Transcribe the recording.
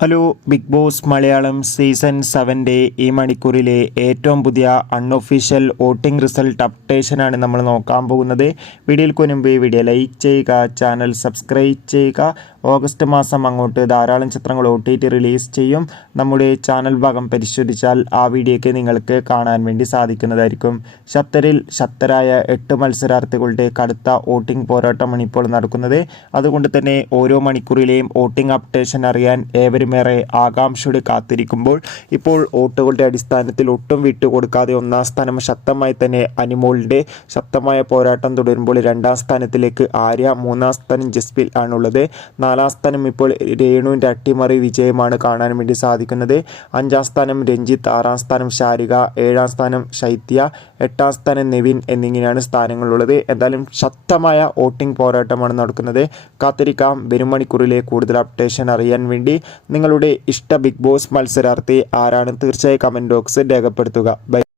Hello big boss Malayalam season 7 ഈ മണിക്കൂറിലെ ഏറ്റവും പുതിയ അൺഒഫീഷ്യൽ വോട്ടിംഗ് റിസൾട്ട് അപ്ഡേഷനാണ് നമ്മൾ നോക്കാൻ പോകുന്നത്. വീഡിയോയ്ക്ക് മുൻപ് വീഡിയോ ലൈക്ക് ചെയ്യുക, ചാനൽ സബ്സ്ക്രൈബ് ചെയ്യുക. ഓഗസ്റ്റ് മാസം അങ്ങോട്ട് ധാരാളം ചിത്രങ്ങൾ OTT റിലീസ് ചെയ്യും. നമ്മുടെ ചാനൽ ഭാഗം പരിശോധിച്ചാൽ ആ വീഡിയോയ്ക്ക് നിങ്ങൾക്ക് കാണാൻ വേണ്ടി സാധിക്കുന്നതായിരിക്കും. ശക്തരായ 8 മത്സരാർത്ഥികളുടെ കടുത്ത വോട്ടിംഗ് പോരാട്ടമാണ് ഇപ്പോൾ നടക്കുന്നത്. അതുകൊണ്ട് തന്നെ ഓരോ മണിക്കൂറിലെയും വോട്ടിംഗ് അപ്ഡേഷൻ അറിയാൻ ഏറെ ആകാംക്ഷയോടെ കാത്തിരിക്കുമ്പോൾ ഇപ്പോൾ വോട്ടുകളുടെ അടിസ്ഥാനത്തിൽ ഒട്ടും വിട്ടുകൊടുക്കാതെ ഒന്നാം സ്ഥാനം ശക്തമായി തന്നെ അനിമോളിൻ്റെ ശക്തമായ പോരാട്ടം തുടരുമ്പോൾ രണ്ടാം സ്ഥാനത്തിലേക്ക് ആര്യ, മൂന്നാം സ്ഥാനം ജസ്പിൽ ആണുള്ളത്. നാലാം സ്ഥാനം ഇപ്പോൾ രേണുവിൻ്റെ അട്ടിമറി വിജയമാണ് കാണാൻ വേണ്ടി സാധിക്കുന്നത്. അഞ്ചാം സ്ഥാനം രഞ്ജിത്ത്, ആറാം സ്ഥാനം ശാരിക, ഏഴാം സ്ഥാനം ശൈത്യ, എട്ടാം സ്ഥാനം നെവിൻ എന്നിങ്ങനെയാണ് സ്ഥാനങ്ങളുള്ളത്. എന്തായാലും ശക്തമായ വോട്ടിംഗ് പോരാട്ടമാണ് നടക്കുന്നത്. കാത്തിരിക്കാം വരും മണിക്കൂറിലെ കൂടുതൽ അപ്ഡേഷൻ അറിയാൻ വേണ്ടി. നിങ്ങളുടെ ഇഷ്ട ബിഗ് ബോസ് മത്സരാർത്ഥി ആരാണ്? തീർച്ചയായും കമൻറ്റ് ബോക്സിൽ രേഖപ്പെടുത്തുക. ബൈ.